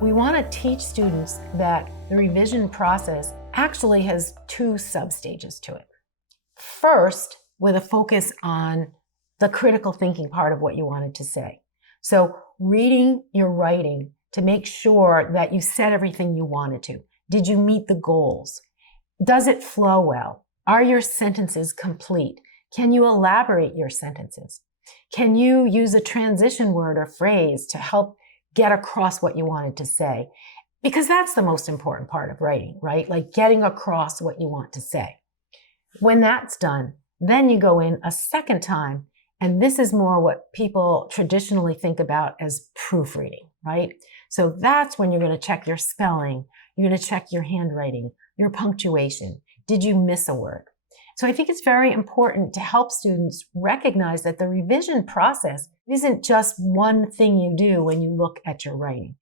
We want to teach students that the revision process actually has two sub-stages to it. First, with a focus on the critical thinking part of what you wanted to say. So reading your writing to make sure that you said everything you wanted to. Did you meet the goals? Does it flow well? Are your sentences complete? Can you elaborate your sentences? Can you use a transition word or phrase to help get across what you wanted to say? Because that's the most important part of writing, right? Like getting across what you want to say. When that's done, then you go in a second time, and this is more what people traditionally think about as proofreading, right? So that's when you're going to check your spelling, you're going to check your handwriting, your punctuation. Did you miss a word? So I think it's very important to help students recognize that the revision process isn't just one thing you do when you look at your writing.